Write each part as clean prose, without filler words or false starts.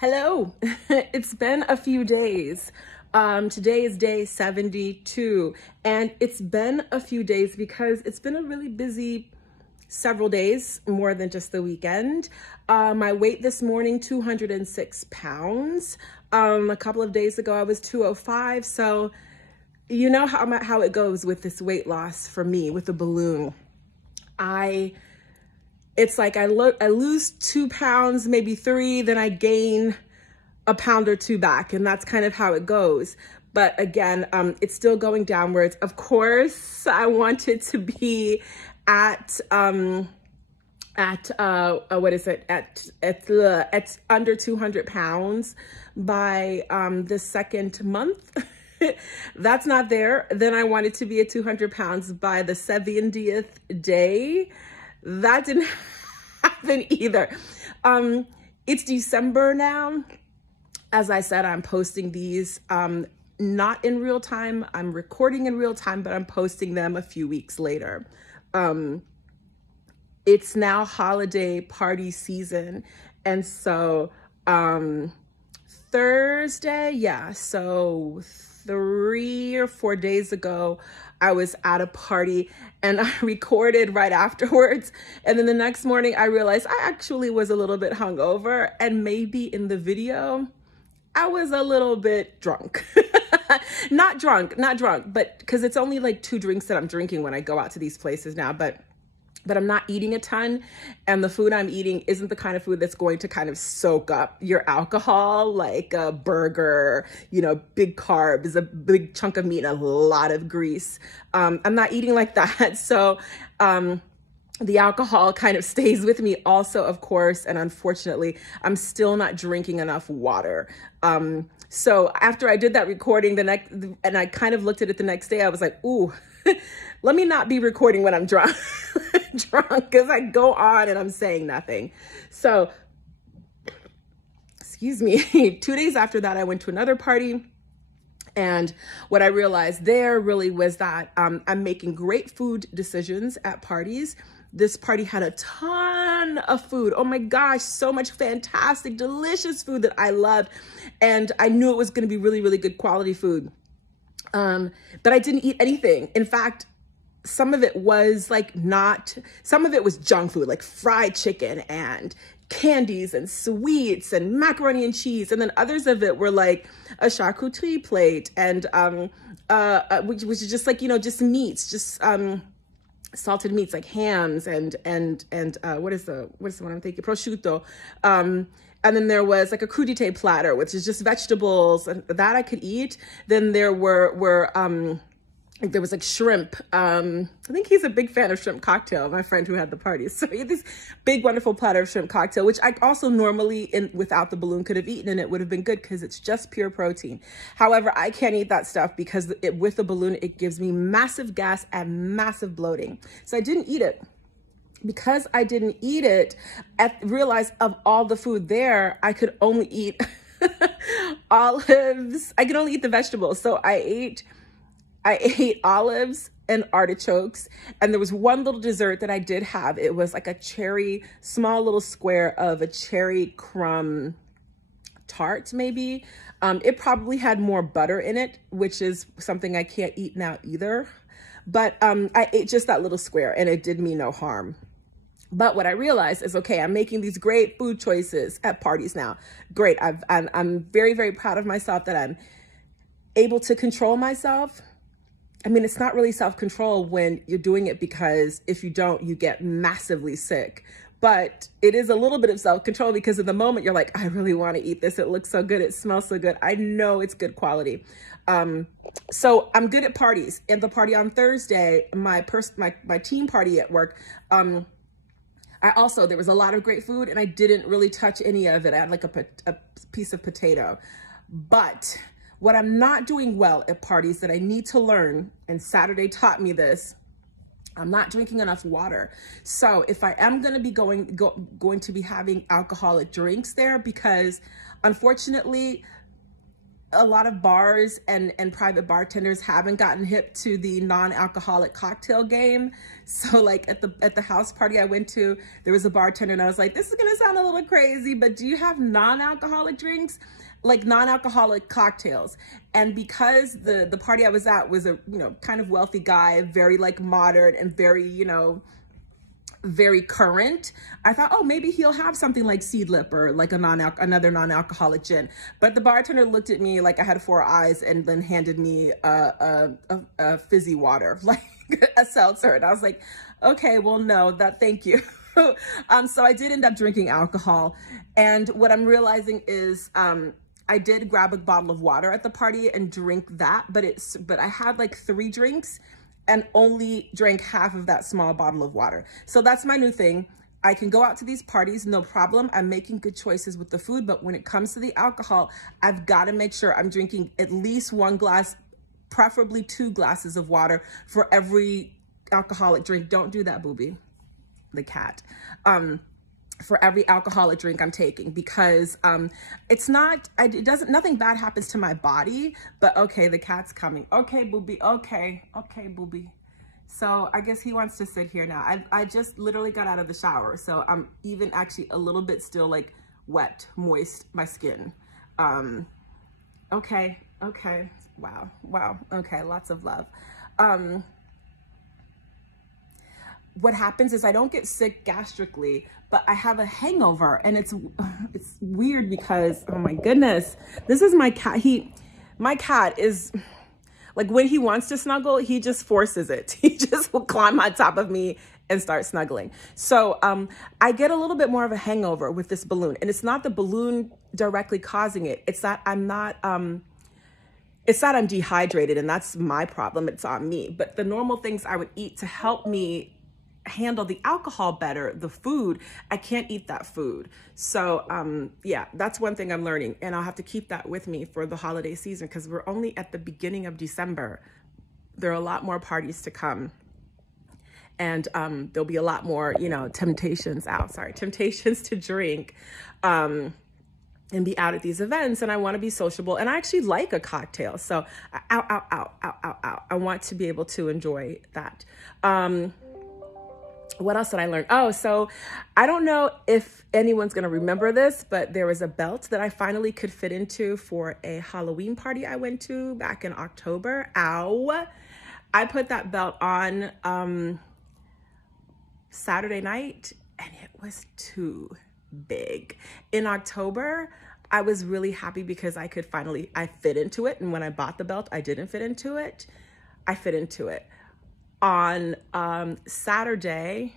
Hello, it's been a few days. Today is day 72, and it's been a few days because it's been a really busy several days, more than just the weekend. My weight this morning, 206 pounds. A couple of days ago, I was 205. So you know how it goes with this weight loss for me with the balloon. It's like I lose 2 pounds, maybe 3, then I gain a pound or 2 back, and that's kind of how it goes. But again, it's still going downwards. Of course, I wanted to be at what is it? At under 200 pounds by the second month. That's not there. Then I wanted to be at 200 pounds by the 70th day. That didn't happen either. It's December now. As I said, I'm posting these not in real time. I'm recording in real time, but I'm posting them a few weeks later. It's now holiday party season. And so Thursday, yeah, so 3 or 4 days ago, I was at a party and I recorded right afterwards. And then the next morning I realized I actually was a little bit hungover, and maybe in the video, I was a little bit drunk. Not drunk, but because it's only like 2 drinks that I'm drinking when I go out to these places now, but I'm not eating a ton, and the food I'm eating isn't the kind of food that's going to kind of soak up your alcohol, like a burger, you know, big carbs, a big chunk of meat, and a lot of grease. I'm not eating like that. So the alcohol kind of stays with me also, of course, and unfortunately, I'm still not drinking enough water. So after I did that recording and I kind of looked at it the next day, I was like, ooh, let me not be recording when I'm drunk, because I go on and I'm saying nothing. So, excuse me, 2 days after that, I went to another party. And what I realized there really was that I'm making great food decisions at parties. This party had a ton of food. Oh my gosh, so much fantastic, delicious food that I loved. And I knew it was going to be really, really good quality food. But I didn't eat anything. In fact, some of it was some of it was junk food, like fried chicken and candies and sweets and macaroni and cheese. And then others of it were like a charcuterie plate and, which is just like, you know, just meats, just, salted meats like hams and what is the one I'm thinking? Prosciutto. And then there was like a crudité platter, which is just vegetables, and that I could eat. Then there there was like shrimp. I think he's a big fan of shrimp cocktail, my friend who had the party. So he had this big, wonderful platter of shrimp cocktail, which I also normally, without the balloon, could have eaten, and it would have been good because it's just pure protein. However, I can't eat that stuff because with the balloon, it gives me massive gas and massive bloating. So I didn't eat it. Because I didn't eat it, I realized of all the food there, I could only eat olives. I could only eat the vegetables. So I ate olives and artichokes. And there was one little dessert that I did have. It was like a small little square of a cherry crumb tart, maybe. It probably had more butter in it, which is something I can't eat now either. But I ate just that little square, and it did me no harm. But what I realized is, okay, I'm making these great food choices at parties now. Great. I'm very, very proud of myself that I'm able to control myself. I mean, it's not really self-control when you're doing it, because if you don't, you get massively sick. But it is a little bit of self-control because in the moment you're like, I really want to eat this. It looks so good. It smells so good. I know it's good quality. So I'm good at parties. And the party on Thursday, my team party at work, there was a lot of great food, and I didn't really touch any of it. I had like a piece of potato. But what I'm not doing well at parties that I need to learn, and Saturday taught me this, I'm not drinking enough water. So if I am going to be going to be having alcoholic drinks there, because unfortunately, a lot of bars and private bartenders haven't gotten hip to the non-alcoholic cocktail game. So like at the house party I went to, there was a bartender and I was like, this is gonna sound a little crazy, but do you have non-alcoholic drinks? Like non-alcoholic cocktails. And because the party I was at was a, you know, kind of wealthy guy, very like modern and very, you know, very current, I thought, oh, maybe he'll have something like Seed Lip or like another non-alcoholic gin. But the bartender looked at me like I had 4 eyes and then handed me a fizzy water, like a seltzer. And I was like, okay, well, no, thank you. So I did end up drinking alcohol. And what I'm realizing is, I did grab a bottle of water at the party and drink that, but I had like 3 drinks and only drank half of that small bottle of water. So that's my new thing. I can go out to these parties, no problem. I'm making good choices with the food, but when it comes to the alcohol, I've got to make sure I'm drinking at least 1 glass, preferably 2 glasses of water for every alcoholic drink. Don't do that, Booby, the cat. For every alcoholic drink I'm taking, because nothing bad happens to my body, but okay, the cat's coming. Okay, Booby, okay, Booby. So I guess he wants to sit here now. I just literally got out of the shower, so I'm even actually a little bit still like wet, moist, my skin. Okay, wow, okay, lots of love. What happens is I don't get sick gastrically, but I have a hangover, and it's weird because, oh my goodness, this is my cat. My cat is like, when he wants to snuggle, he just forces it. He just will climb on top of me and start snuggling. So I get a little bit more of a hangover with this balloon, and it's not the balloon directly causing it. It's that I'm dehydrated, and that's my problem. It's on me. But the normal things I would eat to help me handle the alcohol better, the food, I can't eat that food. So yeah, that's one thing I'm learning, and I'll have to keep that with me for the holiday season, because we're only at the beginning of December. There are a lot more parties to come, and there'll be a lot more, you know, temptations to drink and be out at these events. And I want to be sociable, and I actually like a cocktail. So I want to be able to enjoy that. What else did I learn? Oh, so I don't know if anyone's going to remember this, but there was a belt that I finally could fit into for a Halloween party I went to back in October. Ow. I put that belt on Saturday night, and it was too big. In October, I was really happy because I fit into it. And when I bought the belt, I didn't fit into it. I fit into it. On Saturday,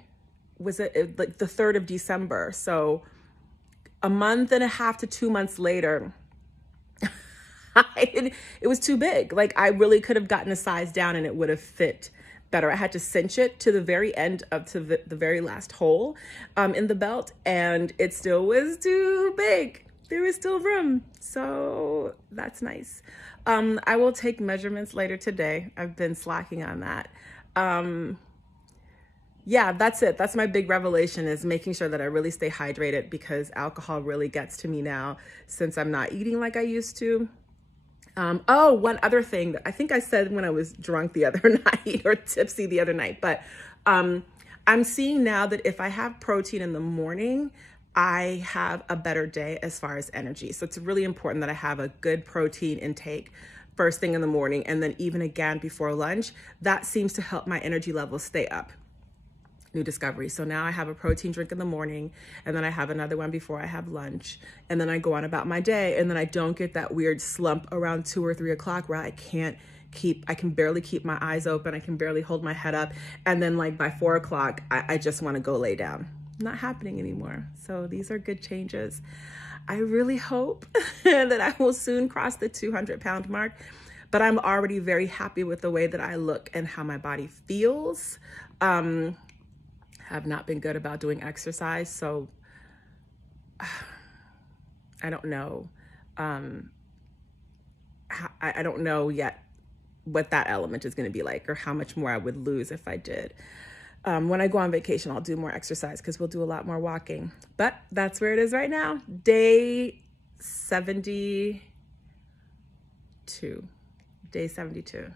was it like the 3rd of December? So a month and a half to 2 months later, it was too big. Like, I really could have gotten a size down and it would have fit better. I had to cinch it to the very end to the very last hole in the belt, and it still was too big. There was still room. So that's nice. I will take measurements later today. I've been slacking on that. Yeah, that's it. That's my big revelation, is making sure that I really stay hydrated, because alcohol really gets to me now since I'm not eating like I used to. Oh, one other thing that I think I said when I was drunk the other night, or tipsy the other night, but I'm seeing now that if I have protein in the morning, I have a better day as far as energy. So it's really important that I have a good protein intake first thing in the morning, and then even again before lunch. That seems to help my energy levels stay up. New discovery. So now I have a protein drink in the morning, and then I have another one before I have lunch, and then I go on about my day, and then I don't get that weird slump around 2 or 3 o'clock where I can barely keep my eyes open. I can barely hold my head up. And then like by 4 o'clock, I just want to go lay down. Not happening anymore. So these are good changes. I really hope that I will soon cross the 200-pound mark, but I'm already very happy with the way that I look and how my body feels. Have not been good about doing exercise, so I don't know. I don't know yet what that element is going to be like, or how much more I would lose if I did. When I go on vacation, I'll do more exercise, because we'll do a lot more walking. But that's where it is right now. Day 70. 72. Day 72.